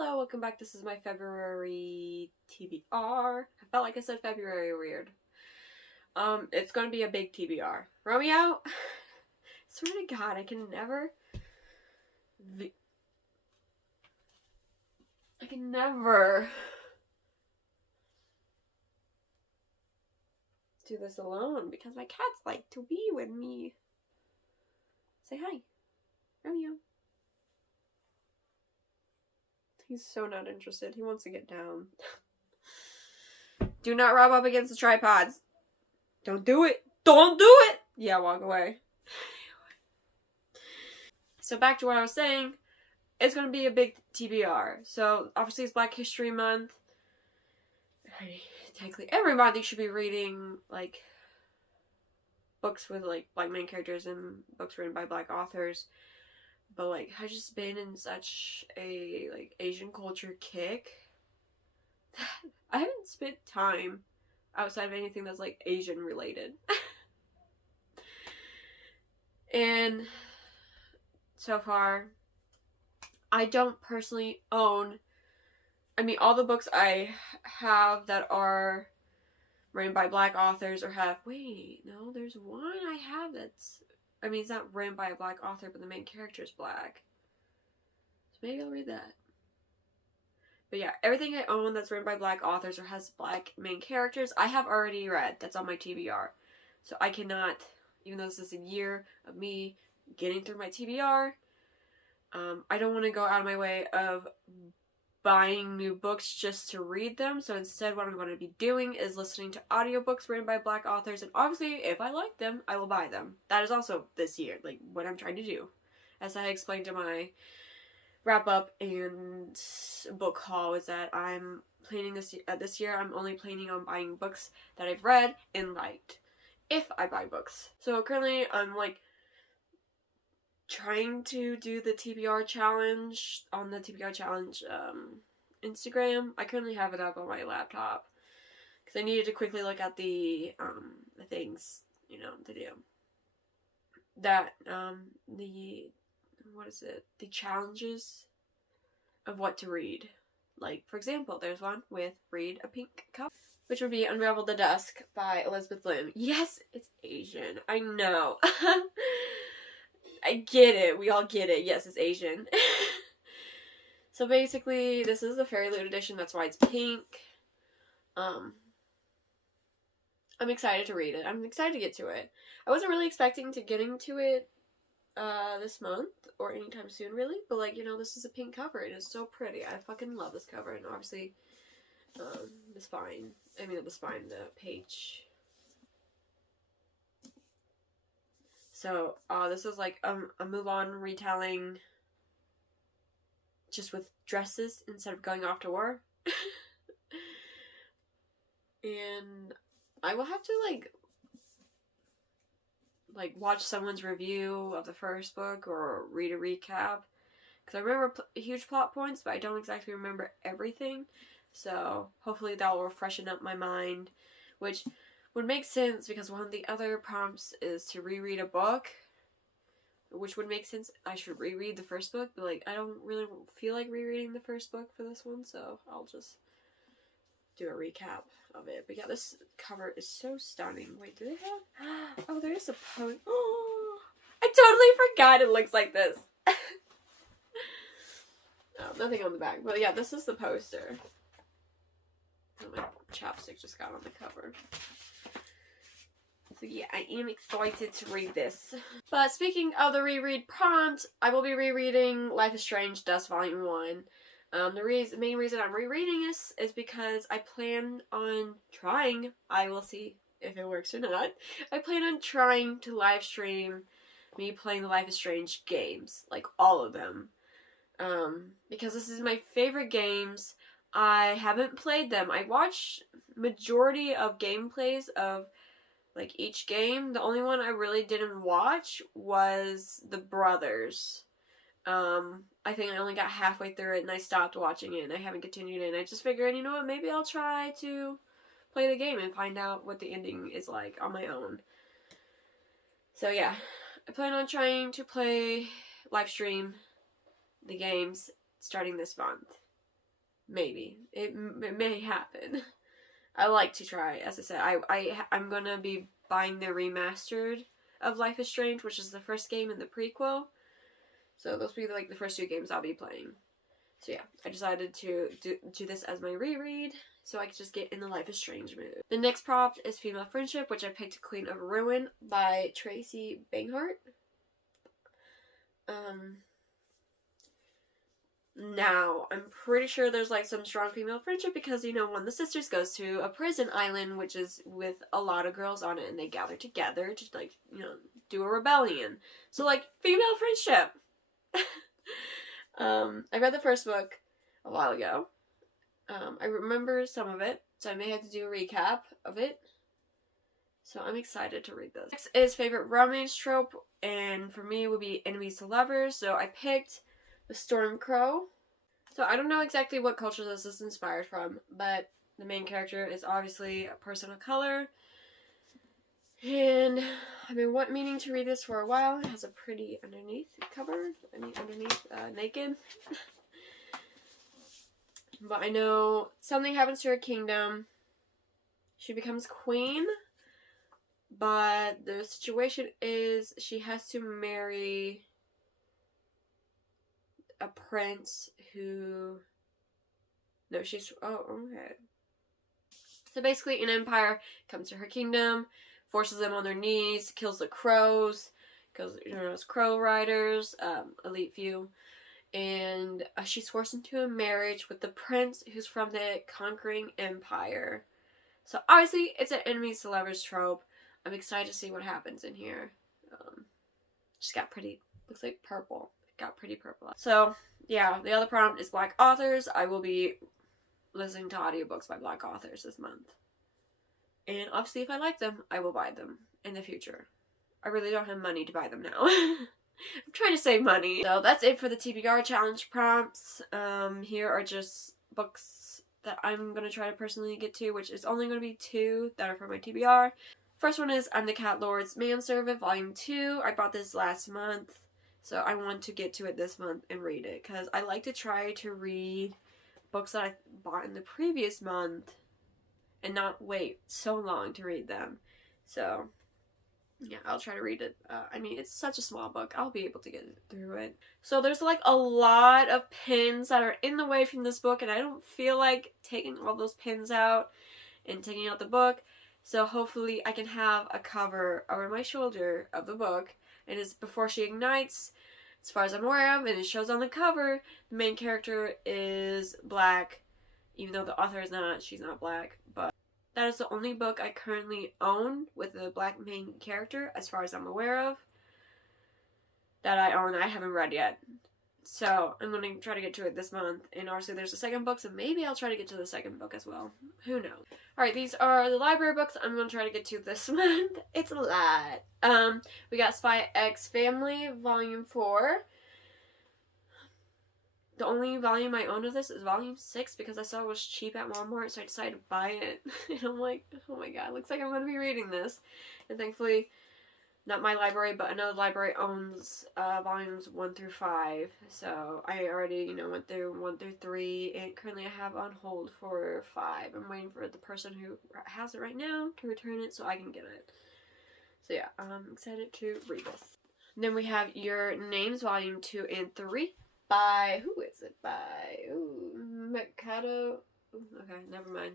Hello, welcome back. This is my February TBR. I felt like I said February weird. It's gonna be a big TBR. Romeo, swear to God, I can never do this alone because my cats like to be with me. Say hi, Romeo. He's so not interested. He wants to get down. Do not rub up against the tripods. Don't do it. Don't do it! Yeah, walk away. So back to what I was saying. It's going to be a big TBR. So obviously it's Black History Month. Technically every month you should be reading like books with like black main characters and books written by black authors. But like I've just been in such a like Asian culture kick that I haven't spent time outside of anything that's like Asian related. And so far I don't personally own, I mean, all the books I have that are written by black authors or have, wait, no, there's one I have that's, I mean, it's not written by a black author, but the main character is black. So maybe I'll read that. But yeah, everything I own that's written by black authors or has black main characters, I have already read. That's on my TBR. So I cannot, even though this is a year of me getting through my TBR, I don't want to go out of my way of buying new books just to read them. So instead what I'm going to be doing is listening to audiobooks written by black authors, and obviously if I like them, I will buy them. That is also this year, like what I'm trying to do. As I explained in my wrap up and book haul, is that I'm planning this year I'm only planning on buying books that I've read and liked, if I buy books. So currently I'm like trying to do the TBR challenge on the TBR challenge Instagram. I currently have it up on my laptop because I needed to quickly look at the things, you know, to do. That the challenges of what to read. Like, for example, there's one with Read a Pink Cup, which would be Unravel the Dusk by Elizabeth Lim. Yes, it's Asian. I know. I get it. We all get it. Yes, it's Asian. So basically, this is the Fairy Loot edition. That's why it's pink. I'm excited to read it. I'm excited to get to it. I wasn't really expecting to getting to it this month or anytime soon, really. But like, you know, this is a pink cover. It is so pretty. I fucking love this cover. And obviously, the spine. I mean, the page. So, this is like a Mulan retelling, just with dresses instead of going off to war. And I will have to like watch someone's review of the first book or read a recap, because I remember huge plot points, but I don't exactly remember everything. So hopefully that will freshen up my mind, which would make sense because one of the other prompts is to reread a book, which would make sense. I should reread the first book, but like I don't really feel like rereading the first book for this one, so I'll just do a recap of it. But yeah, this cover is so stunning. Wait, do they have? Oh, there is a post. Oh, I totally forgot it looks like this. Oh, nothing on the back, but yeah, this is the poster. Oh, my chapstick just got on the cover. So yeah, I am excited to read this. But speaking of the reread prompt, I will be rereading Life is Strange Dust Volume 1. The main reason I'm rereading this is because I plan on trying, I will see if it works or not, I plan on trying to live stream me playing the Life is Strange games, like all of them. Because this is my favorite games. I haven't played them. I watched majority of gameplays of like each game. The only one I really didn't watch was the brothers. I think I only got halfway through it and I stopped watching it and I haven't continued it. And I just figured, you know what, maybe I'll try to play the game and find out what the ending is like on my own. So yeah, I plan on trying to live stream the games starting this month. maybe. It may happen. I like to try. As I said, I'm gonna be buying the remastered of Life is Strange, which is the first game in the prequel. So those will be like the first 2 games I'll be playing. So yeah, I decided to do this as my reread, so I could just get in the Life is Strange mood. The next prompt is Female Friendship, which I picked Queen of Ruin by Tracy Banghart. Now, I'm pretty sure there's like some strong female friendship because, you know, one of the sisters goes to a prison island, which is with a lot of girls on it, and they gather together to, like, you know, do a rebellion. So, like, female friendship. I read the first book a while ago. I remember some of it, so I may have to do a recap of it. So I'm excited to read this. Next is favorite romance trope, and for me would be enemies to lovers. So I picked the Stormcrow. So I don't know exactly what culture this is inspired from, but the main character is obviously a person of color. And I've been meaning to read this for a while. It has a pretty underneath cover. Underneath naked. But I know something happens to her kingdom. She becomes queen. But the situation is she has to marry a prince who... No, she's... Oh, okay. So basically an empire comes to her kingdom, forces them on their knees, kills the crows, because, you know, it's crow riders, elite few. And she's forced into a marriage with the prince who's from the conquering empire. So obviously it's an enemies to lovers trope. I'm excited to see what happens in here. She's got pretty, looks like purple. Got pretty purple. So yeah, the other prompt is Black authors. I will be listening to audiobooks by Black authors this month. And obviously if I like them, I will buy them in the future. I really don't have money to buy them now. I'm trying to save money. So that's it for the TBR challenge prompts. Here are just books that I'm going to try to personally get to, which is only going to be 2 that are for my TBR. First one is I'm the Cat Lord's Manservant, Volume 2. I bought this last month, so I want to get to it this month and read it, because I like to try to read books that I bought in the previous month and not wait so long to read them. So yeah, I'll try to read it. I mean, it's such a small book. I'll be able to get through it. So there's like a lot of pins that are in the way from this book, and I don't feel like taking all those pins out and taking out the book. So hopefully I can have a cover over my shoulder of the book, and it's before she ignites, as far as I'm aware of, and it shows on the cover, the main character is black, even though the author is not, she's not black, but that is the only book I currently own with a black main character, as far as I'm aware of, that I own. I haven't read yet. So I'm going to try to get to it this month. And obviously there's a second book, so maybe I'll try to get to the second book as well. Who knows? Alright, these are the library books I'm going to try to get to this month. It's a lot. We got Spy X Family, Volume 4. The only volume I own of this is Volume 6 because I saw it was cheap at Walmart, so I decided to buy it. And I'm like, oh my god, looks like I'm going to be reading this. And thankfully, not my library, but another library owns volumes 1 through 5. So I already, you know, went through 1 through 3, and currently I have on hold for 5. I'm waiting for the person who has it right now to return it so I can get it. So yeah, I'm excited to read this. And then we have Your Names, Volume 2 and 3 by, who is it by? Ooh, Mercado. Okay, never mind.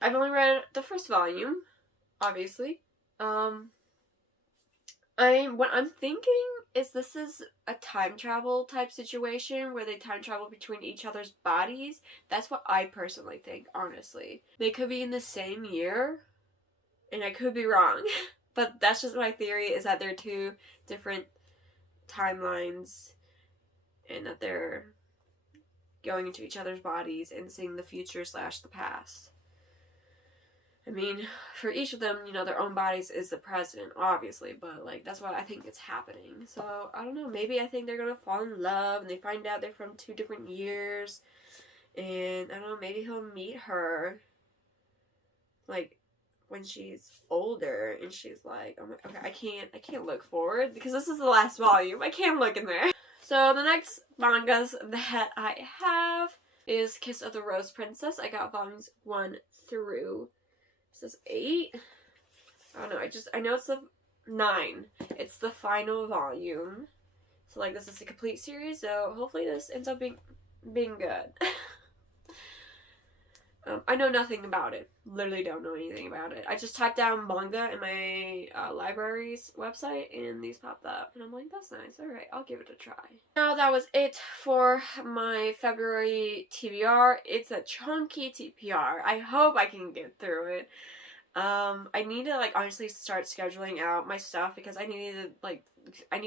I've only read the first volume, obviously. What I'm thinking is this is a time travel type situation where they time travel between each other's bodies. That's what I personally think, honestly. They could be in the same year, and I could be wrong. But that's just my theory, is that they're 2 different timelines, and that they're going into each other's bodies and seeing the future / the past. I mean, for each of them, you know, their own bodies is the president, obviously, but, like, that's what I think is happening. So, I don't know, maybe I think they're gonna fall in love, and they find out they're from 2 different years, and, I don't know, maybe he'll meet her, like, when she's older, and she's like, oh my, okay, I can't look forward, because this is the last volume, I can't look in there. So, the next mangas that I have is Kiss of the Rose Princess. I got volumes 1 through, this is 8. I don't know, I know it's the 9. It's the final volume. So like this is a complete series, so hopefully this ends up being good. I know nothing about it. Literally don't know anything about it. I just typed down manga in my library's website and these popped up. And I'm like, that's nice. Alright, I'll give it a try. Now that was it for my February TBR. It's a chunky TBR. I hope I can get through it. I need to like honestly start scheduling out my stuff because I need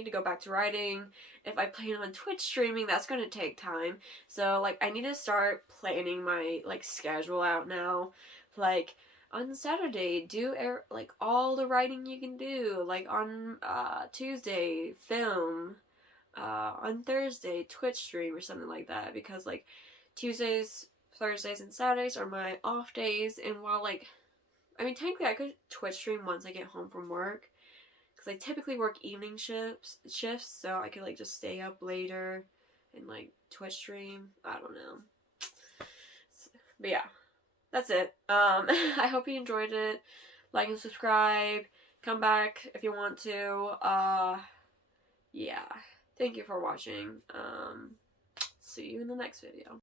to go back to writing. If I plan on Twitch streaming, that's going to take time. So like I need to start planning my like schedule out now. Like on Saturday, do like all the writing you can do. Like on Tuesday, film. On Thursday, Twitch stream or something like that. Because like Tuesdays, Thursdays, and Saturdays are my off days. And while like I mean, technically I could Twitch stream once I get home from work. Because I typically work evening shifts, so I could, like, just stay up later and, like, Twitch stream. I don't know. But, yeah. That's it. I hope you enjoyed it. Like and subscribe. Come back if you want to. Yeah. Thank you for watching. See you in the next video.